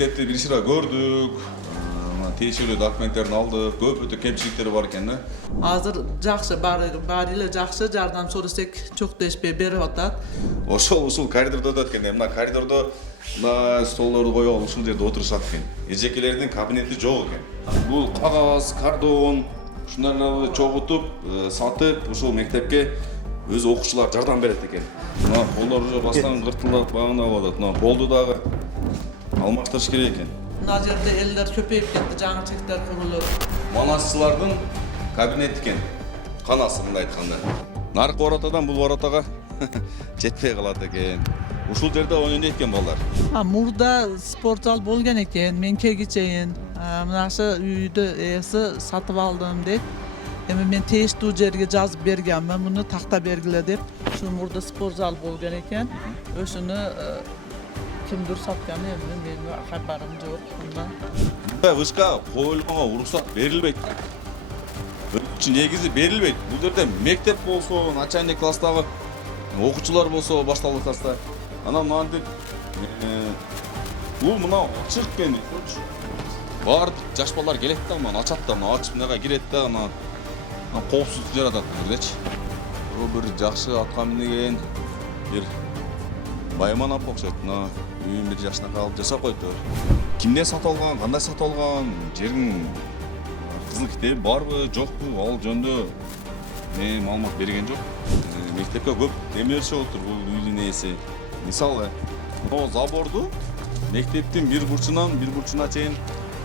мектепти бир шыра көрдүк. Тиешелүү документтерин алдык. Көп өтө кемчиликтери бар экен да. Азыр жакшы, баары эле жакшы, жардам сурасак чок дешпей берип атат. Ушул коридордо да экен. Мына коридордо мына столдорду коюп алып ушул жерде отурушат экен. Эжекелердин кабинети жок экен. Бул кагаз, кардон, ушундайларды чогултуп, сатып, ушул мектепке өз окуучулар жардам берет экен. Мына колдор уже бастан кыртылдап багынап атат. Мына полду дагы алмаштырыш керек экен. Мына жерде элдер көпөйүп кетти, жаңы чектер курулуп. Манасчылардын кабинети экен. Канасы мындай айтканда. Наркы воротадан бул воротага жетпей калат экен. Ушул жерде ойнойт экен балдар. Мурда спорт зал болгон экен, мен келгичейин. Мынакы үйдү ээси сатып алдым деп. Эми мен тештүү жерге жазып бергенмин, муну такта бергиле деп. Ушул мурда спорт зал болгон экен. Ошону кимдир сатканы эми менин кабарым жок мындан. Вышка коюлганга уруксат берилбейт. Өтүнчү негизи берилбейт. Бул жерде мектеп болсо, начальник класстагы окуучулар болсо башталып атса, анан мынантип бул мына ачык экен. Баардык жаш балдар келет да, мына ачат да, мына ачып мынага кирет да, мына коопсуздук жаратат бул жердечи. Бир жакшы атка минген бир Байман апа окшойт. Мына үйүн бир жашына калып жашап койду. Кимден сатып алган, кандай сатып алган, жердин кызыл китеби барбы, жокпу, ал жөнүндө маалымат берген жок. Мектепке көп эмелешип отур бул үйдүн ээси. Мисалы, могу заборду мектептин бир бурчунан бир бурчуна чейин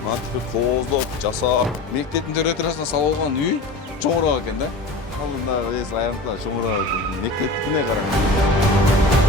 мынтип кооздоп жасап, мектептин территориясына салып алган үй чоңураак экен да. Ал мына эс аянтта чоңураак мектептикине караганда.